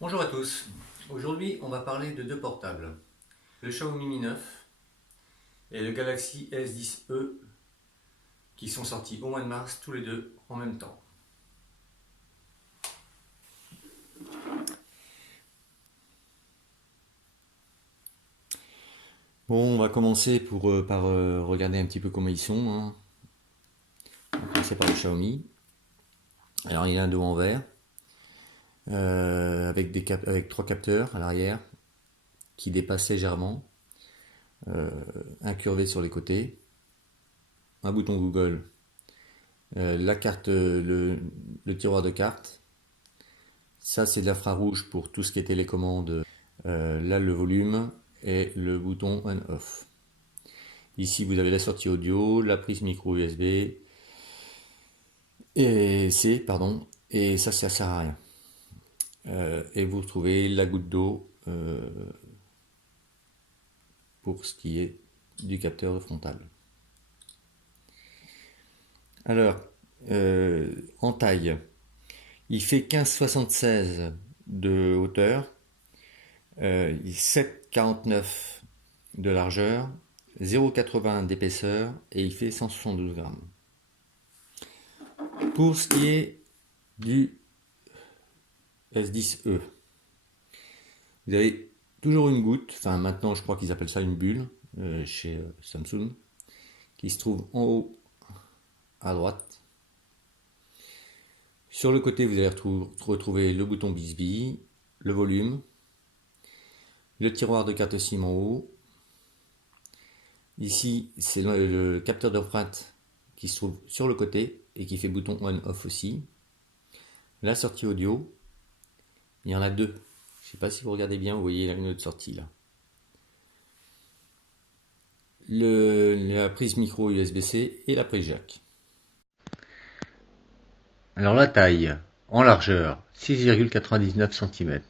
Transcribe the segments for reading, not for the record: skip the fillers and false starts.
Bonjour à tous, aujourd'hui on va parler de deux portables, le Xiaomi Mi 9 et le Galaxy S10e qui sont sortis au mois de mars tous les deux en même temps. Bon, on va commencer par regarder un petit peu comment ils sont, hein. On va commencer par le Xiaomi. Alors il a un dos en verre avec trois capteurs à l'arrière qui dépassent légèrement, incurvé sur les côtés, un bouton Google, la carte, le tiroir de cartes. Ça c'est de l'infrarouge pour tout ce qui est télécommande. Là le volume et le bouton on-off. Ici vous avez la sortie audio, la prise micro USB et C, pardon, et ça sert à rien. Et vous retrouvez la goutte d'eau pour ce qui est du capteur frontal. Alors, en taille, il fait 15,76 de hauteur, 7,49 de largeur, 0,80 d'épaisseur et il fait 172 grammes. Pour ce qui est du S10e, vous avez toujours une goutte, enfin maintenant je crois qu'ils appellent ça une bulle chez Samsung, qui se trouve en haut à droite. Sur le côté, vous allez retrouver le bouton bisbille, le volume, le tiroir de carte SIM en haut. Ici, c'est le capteur d'empreinte qui se trouve sur le côté et qui fait bouton on-off aussi. La sortie audio, il y en a deux. Je ne sais pas si vous regardez bien, vous voyez une autre sortie là. La prise micro USB-C et la prise jack. Alors la taille, en largeur 6,99 cm,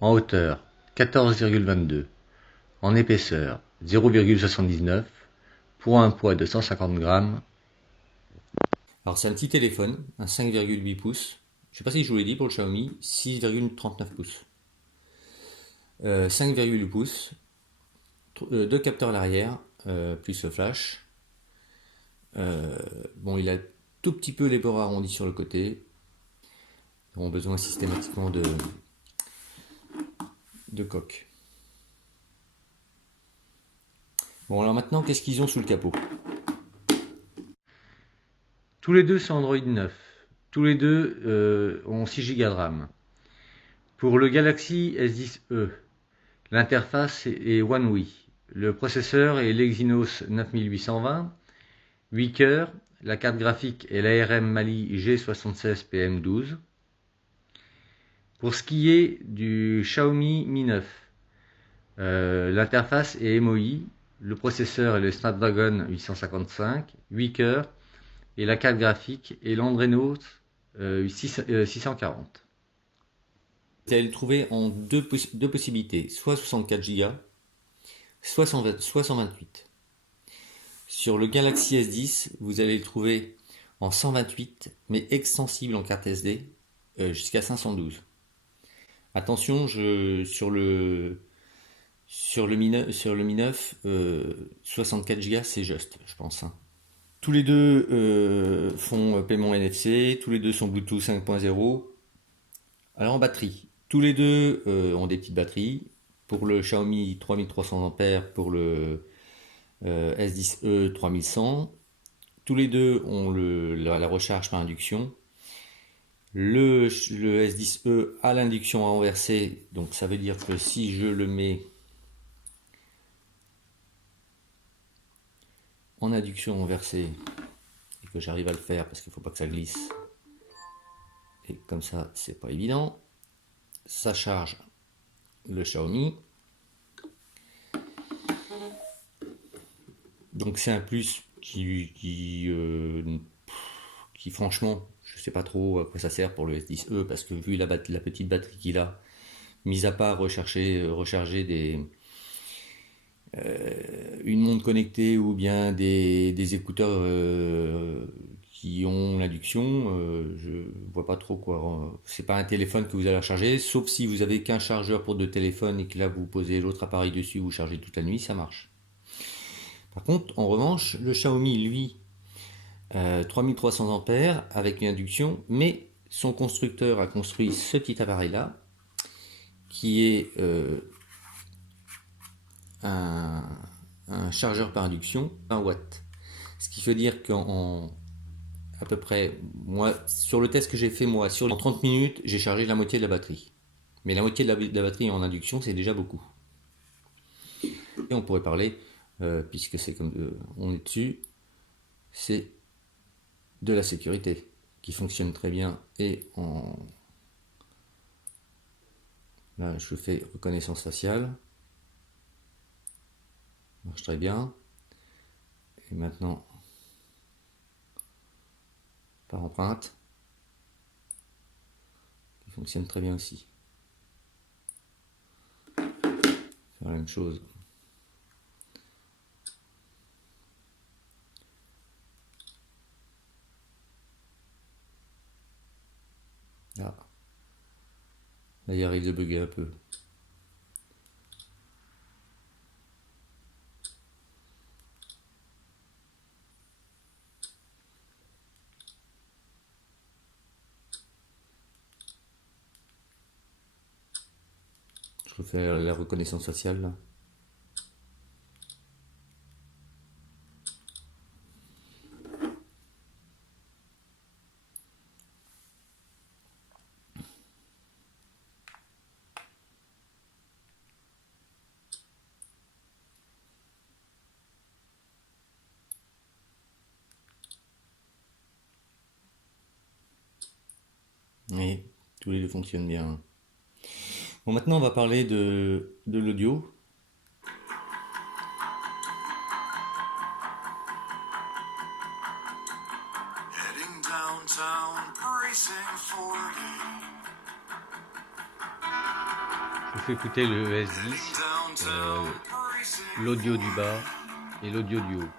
en hauteur 14,22, en épaisseur 0,79, pour un poids de 150 grammes. Alors c'est un petit téléphone, un 5,8 pouces, je ne sais pas si je vous l'ai dit pour le Xiaomi, 6,39 pouces. 5,8 pouces, deux capteurs à l'arrière, plus le flash. Bon, il a tout petit peu les bords arrondis sur le côté. Ils auront besoin systématiquement de coque. Bon, alors maintenant, qu'est-ce qu'ils ont sous le capot? Tous les deux sont Android 9. Tous les deux ont 6 Go de RAM. Pour le Galaxy S10e, l'interface est One UI. Le processeur est l'Exynos 9820, 8 cœurs. La carte graphique est l'ARM Mali G76PM12. Pour ce qui est du Xiaomi Mi 9, l'interface est MOI, le processeur est le Snapdragon 855, 8 cœurs, et la carte graphique est l'Adreno 640. Vous allez le trouver en deux possibilités, soit 64 Go, soit 128. Sur le Galaxy S10, vous allez le trouver en 128, mais extensible en carte SD jusqu'à 512. Attention, sur le Mi 9, 64 Go c'est juste, je pense, hein. Tous les deux font paiement NFC, tous les deux sont Bluetooth 5.0. Alors en batterie, tous les deux ont des petites batteries. Pour le Xiaomi 3300 ampères, pour le S10e 3100. Tous les deux ont la recharge par induction. Le S10e a l'induction à renverser, donc ça veut dire que si je le mets en induction renversée et que j'arrive à le faire parce qu'il ne faut pas que ça glisse, et comme ça c'est pas évident, ça charge le Xiaomi. Donc c'est un plus qui franchement, je sais pas trop à quoi ça sert pour le S10e, parce que vu la petite batterie qu'il a, mis à part recharger une montre connectée ou bien des écouteurs qui ont l'induction, je vois pas trop quoi. C'est pas un téléphone que vous allez recharger, sauf si vous avez qu'un chargeur pour deux téléphones et que là vous posez l'autre appareil dessus, vous chargez toute la nuit, ça marche. Par contre, en revanche, le Xiaomi, lui, 3300 ampères avec une induction, mais son constructeur a construit ce petit appareil-là, qui est un chargeur par induction, 1 watt. Ce qui veut dire qu'en à peu près, moi, sur le test que j'ai fait, moi, en 30 minutes, j'ai chargé la moitié de la batterie. Mais la moitié de la batterie en induction, c'est déjà beaucoup. Et on pourrait parler, puisque c'est comme on est dessus, c'est de la sécurité qui fonctionne très bien. Et là, je fais reconnaissance faciale, marche très bien. Et maintenant, par empreinte, qui fonctionne très bien aussi. Faire la même chose. Là, il arrive de bugger un peu. Je refais la reconnaissance faciale là. Et tous les deux fonctionnent bien. Bon, maintenant on va parler de l'audio. Je vous fais écouter le ES10, l'audio du bas et l'audio du haut.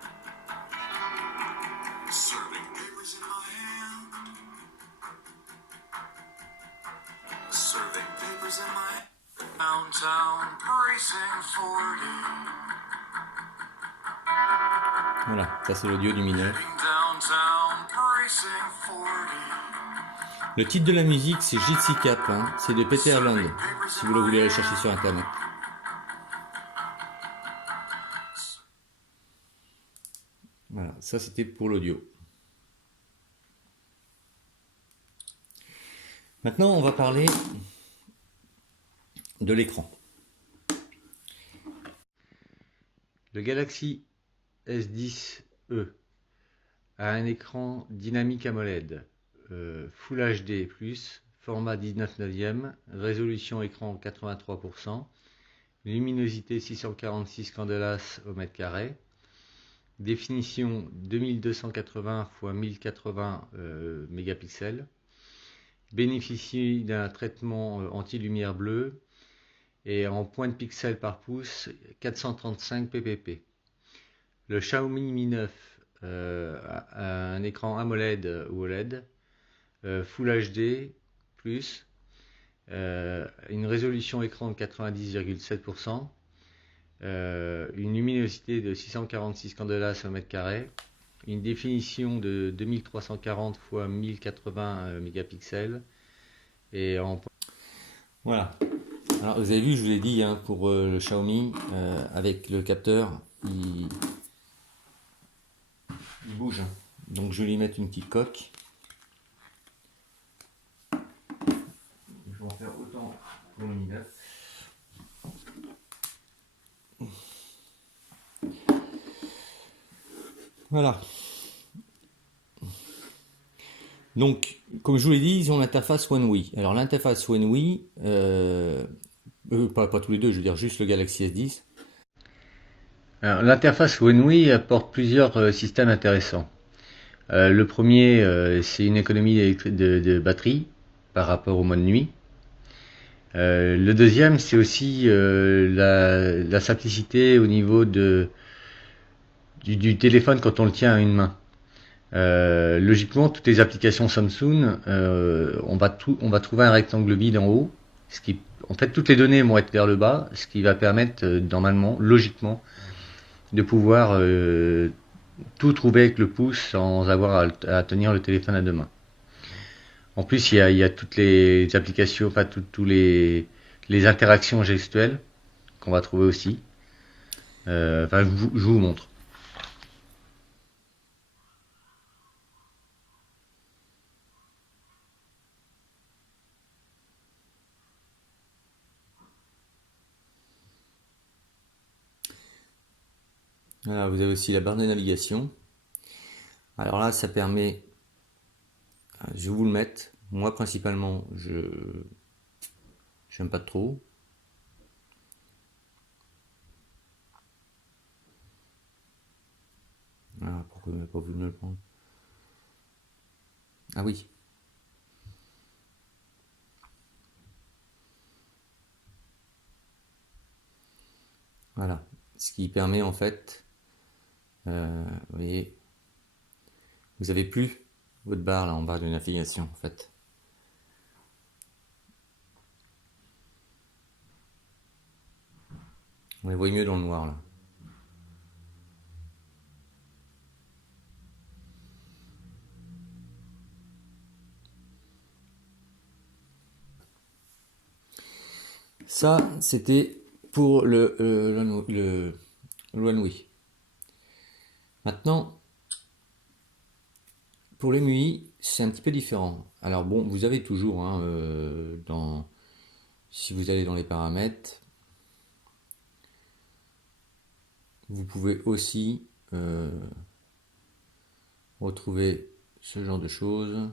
Voilà, ça c'est l'audio du mineur. Le titre de la musique c'est Gypsy Cap, hein. C'est de Peter Land, si vous le voulez aller chercher sur internet. Voilà, ça c'était pour l'audio. Maintenant on va parler de l'écran. Le Galaxy S10e a un écran dynamique AMOLED Full HD+, format 19/9, résolution écran 83%, luminosité 646 candelas au mètre carré, définition 2280 x 1080 mégapixels, bénéficie d'un traitement anti-lumière bleue et en points de pixels par pouce 435 ppp. Le Xiaomi Mi 9 a un écran AMOLED ou OLED Full HD+, une résolution écran de 90,7%, une luminosité de 646 candelas au mètre carré, une définition de 2340 x 1080 mégapixels et en... Voilà. Alors vous avez vu, je vous l'ai dit, hein, pour le Xiaomi, avec le capteur, il bouge. Hein. Donc je vais lui mettre une petite coque. Je vais en faire autant pour le Mi 9. Voilà. Donc, comme je vous l'ai dit, ils ont l'interface One UI. Alors l'interface One UI, pas tous les deux, je veux dire juste le Galaxy S10. Alors l'interface One UI apporte plusieurs systèmes intéressants. Le premier, c'est une économie de batterie par rapport au mode nuit. Le deuxième, c'est aussi la simplicité au niveau du téléphone quand on le tient à une main. Logiquement, toutes les applications Samsung, on va trouver un rectangle vide en haut, ce qui, en fait, toutes les données vont être vers le bas, ce qui va permettre normalement, logiquement, de pouvoir tout trouver avec le pouce sans avoir à tenir le téléphone à deux mains. En plus, il y a toutes les applications, enfin tous les interactions gestuelles qu'on va trouver aussi. Enfin, je vous montre. Voilà, vous avez aussi la barre de navigation. Alors là, ça permet, je vais vous le mettre, moi principalement, je n'aime pas trop. Ah, pourquoi vous n'avez pas voulu me le prendre? Ah oui, voilà. Ce qui permet en fait, vous voyez, vous avez plus votre barre là en barre de navigation en fait. On les voit mieux dans le noir là. Ça, c'était pour le One Way. Maintenant, pour les MUI, c'est un petit peu différent. Alors bon, vous avez toujours, hein, si vous allez dans les paramètres, vous pouvez aussi retrouver ce genre de choses.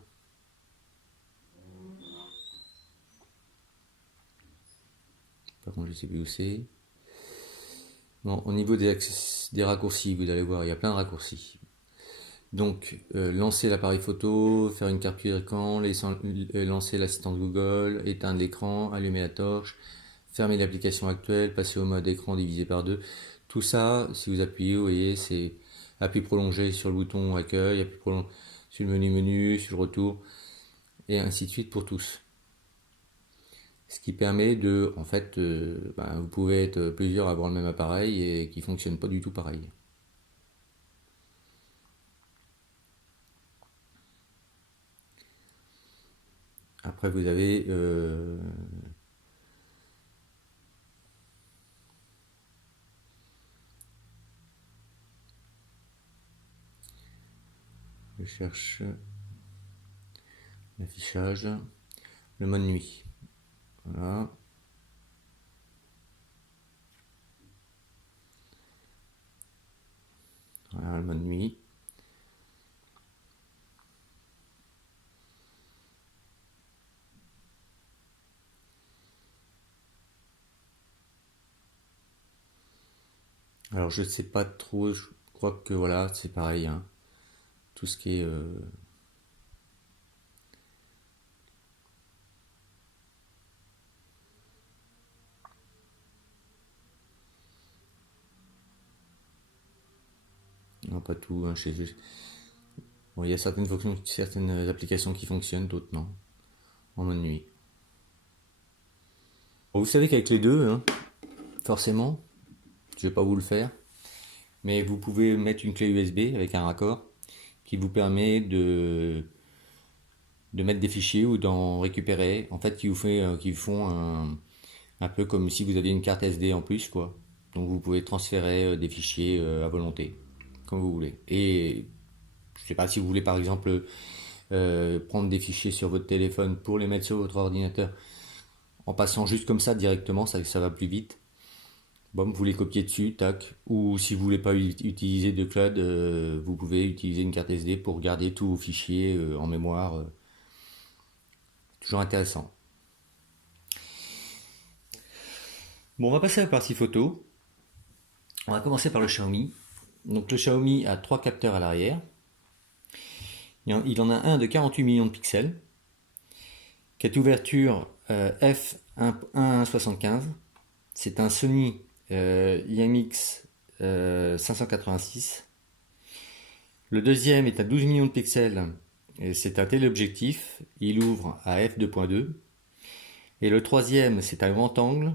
Par contre, je sais plus où c'est. Bon, au niveau des raccourcis, vous allez voir, il y a plein de raccourcis. Donc, lancer l'appareil photo, faire une capture d'écran, lancer l'assistance Google, éteindre l'écran, allumer la torche, fermer l'application actuelle, passer au mode écran divisé par deux. Tout ça, si vous appuyez, vous voyez, c'est appui prolongé sur le bouton accueil, appui prolongé sur le menu, sur le retour, et ainsi de suite pour tous. Ce qui permet de, en fait, vous pouvez être plusieurs à avoir le même appareil et qui fonctionne pas du tout pareil. Après, vous avez je cherche l'affichage, le mode nuit. Voilà. Voilà le mode nuit. Alors je sais pas trop, je crois que voilà, c'est pareil, hein. Tout ce qui est non, pas tout, hein, bon, il y a certaines fonctions, certaines applications qui fonctionnent, d'autres non, en mode nuit. Bon, vous savez qu'avec les deux, hein, forcément, je vais pas vous le faire, mais vous pouvez mettre une clé USB avec un raccord qui vous permet de mettre des fichiers ou d'en récupérer, en fait, qui vous font un peu comme si vous aviez une carte SD en plus, quoi. Donc vous pouvez transférer des fichiers à volonté, comme vous voulez. Et je sais pas si vous voulez par exemple prendre des fichiers sur votre téléphone pour les mettre sur votre ordinateur en passant juste comme ça directement, ça va plus vite. Bon, vous les copiez dessus, tac. Ou si vous voulez pas utiliser de cloud, vous pouvez utiliser une carte SD pour garder tous vos fichiers en mémoire. Toujours intéressant. Bon, on va passer à la partie photo. On va commencer par le Xiaomi. Donc le Xiaomi a trois capteurs à l'arrière. Il en a un de 48 millions de pixels, qui est ouverture f 1,75. C'est un Sony IMX 586. Le deuxième est à 12 millions de pixels. C'est un téléobjectif. Il ouvre à f2.2. Et le troisième, c'est un grand angle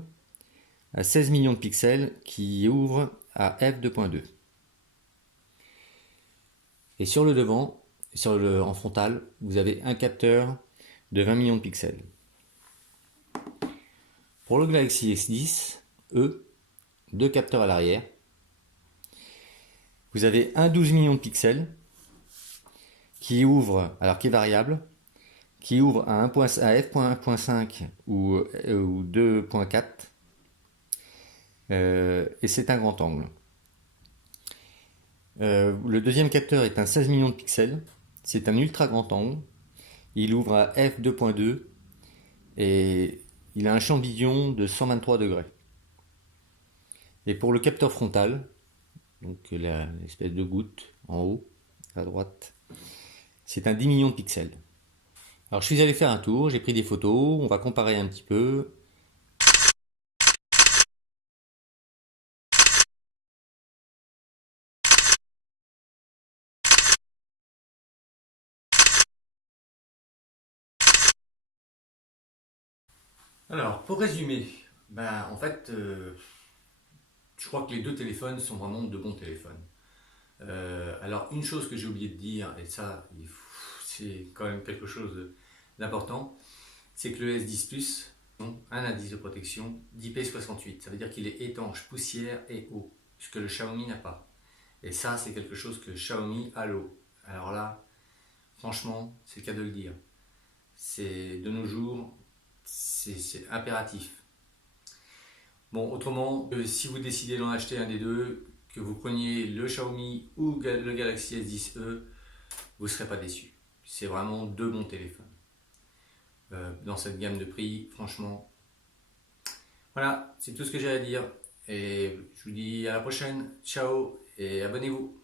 à 16 millions de pixels qui ouvre à f2.2. Et sur le devant, en frontal, vous avez un capteur de 20 millions de pixels. Pour le Galaxy S10, deux capteurs à l'arrière. Vous avez un 12 millions de pixels qui ouvre, alors qui est variable, qui ouvre à f.1.5 ou 2.4 et c'est un grand angle. Le deuxième capteur est un 16 millions de pixels, c'est un ultra grand angle, il ouvre à f2.2 et il a un champ de vision de 123 degrés. Et pour le capteur frontal, donc l'espèce de goutte en haut à droite, c'est un 10 millions de pixels. Alors je suis allé faire un tour, j'ai pris des photos, on va comparer un petit peu. Alors pour résumer, je crois que les deux téléphones sont vraiment de bons téléphones. Alors une chose que j'ai oublié de dire, et ça c'est quand même quelque chose d'important, c'est que le S10 Plus a un indice de protection d'IP68. Ça veut dire qu'il est étanche, poussière et eau, ce que le Xiaomi n'a pas. Et ça, c'est quelque chose que Xiaomi a l'eau. Alors là, franchement, c'est le cas de le dire. C'est de nos jours, c'est impératif. Bon, autrement, si vous décidez d'en acheter un des deux, que vous preniez le Xiaomi ou le Galaxy S10e, vous ne serez pas déçus. C'est vraiment deux bons téléphones. Dans cette gamme de prix, franchement. Voilà, c'est tout ce que j'ai à dire. Et je vous dis à la prochaine. Ciao et abonnez-vous.